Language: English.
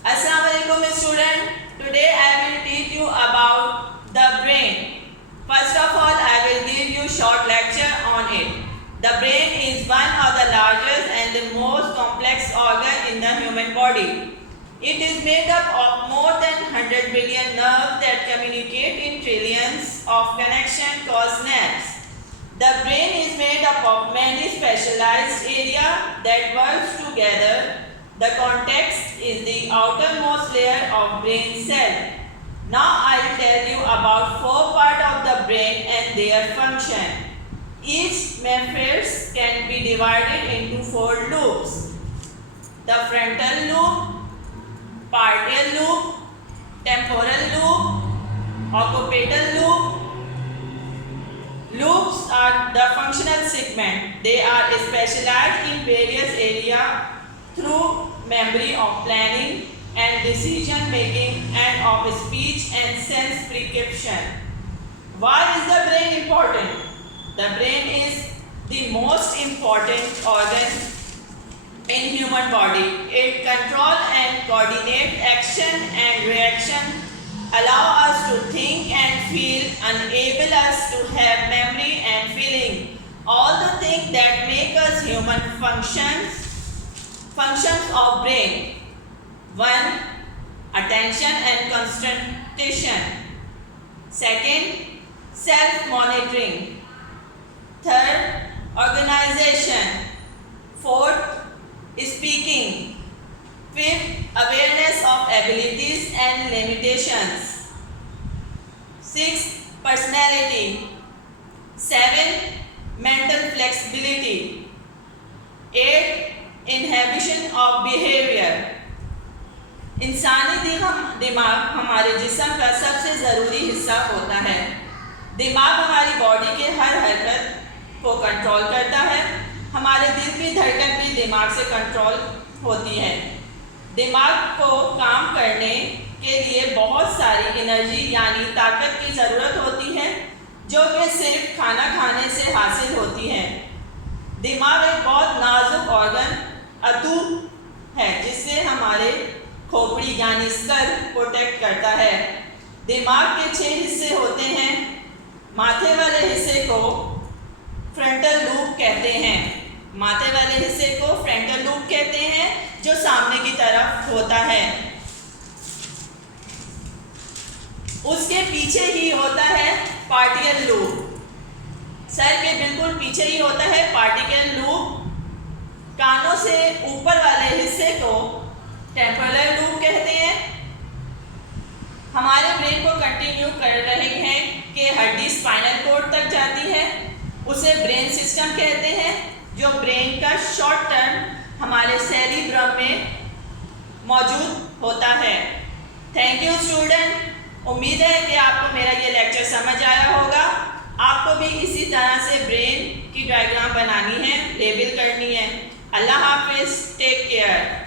Assalamualaikum student. Today I will teach you about the brain. First of all, I will give you short lecture on it. The brain is one of the largest and the most complex organ in the human body. It is made up of more than 100 billion nerves that communicate in trillions of connections called synapses. The brain is made up of many specialized areas that work together. The context is the outermost layer of brain cell. Now I will tell you about 4 parts of the brain and their function. Each membranes can be divided into 4 loops. The frontal loop, parietal loop, temporal loop, occipital loop. Loops are the functional segment. They are specialized in various areas through memory of planning and decision making and of speech and sense perception. Why is the brain important? The brain is the most important organ in human body. It controls and coordinates action and reaction, allow us to think and feel, enable us to have memory and feeling. All the things that make us human functions of brain. 1. Attention and concentration. 2. Self-monitoring. 3. Organization. 4. Speaking. 5. Awareness of abilities and limitations. 6. Personality. 7. Mental flexibility. 8. Inhibition of behavior. इंसानी दिमाग हमारे जिस्म का सबसे ज़रूरी हिस्सा होता है। दिमाग हमारी बॉडी के हर हरकत को कंट्रोल करता है। हमारे दिल की धड़कन भी दिमाग से कंट्रोल होती है। दिमाग को काम करने के लिए बहुत सारी एनर्जी यानी ताकत की ज़रूरत होती है, जो कि सिर्फ खाना खाने से हासिल होती है। दिमाग एक बहुत नाजुक ऑर्गन अतूट है जिससे हमारे खोपड़ी यानी स्कल प्रोटेक्ट करता है। दिमाग के 6 हिस्से होते हैं। माथे वाले हिस्से को फ्रंटल लूब कहते हैं। माथे वाले हिस्से को फ्रंटल लूब कहते हैं, जो सामने की तरफ होता है। उसके पीछे ही होता है पार्टियल लूब। सर के बिल्कुल पीछे ही होता है पार्टियल लूब। कानों से ऊपर वाले हिस्से को टेम्पोरल लूब कहते हैं। हमारे ब्रेन को कंटिन्यू कर रहे हैं कि हड्डी स्पाइनल कॉर्ड तक जाती है, उसे ब्रेन सिस्टम कहते हैं, जो ब्रेन का शॉर्ट टर्म हमारे सेरिब्रम में मौजूद होता है। Thank you student. उम्मीद है कि आपको मेरा ये लेक्चर समझ आया होगा। आपको भी इसी तरह से ब्रेन की डायग्राम बनानी है, लेबल करनी है। अल्लाह हाफिज़, टेक केयर।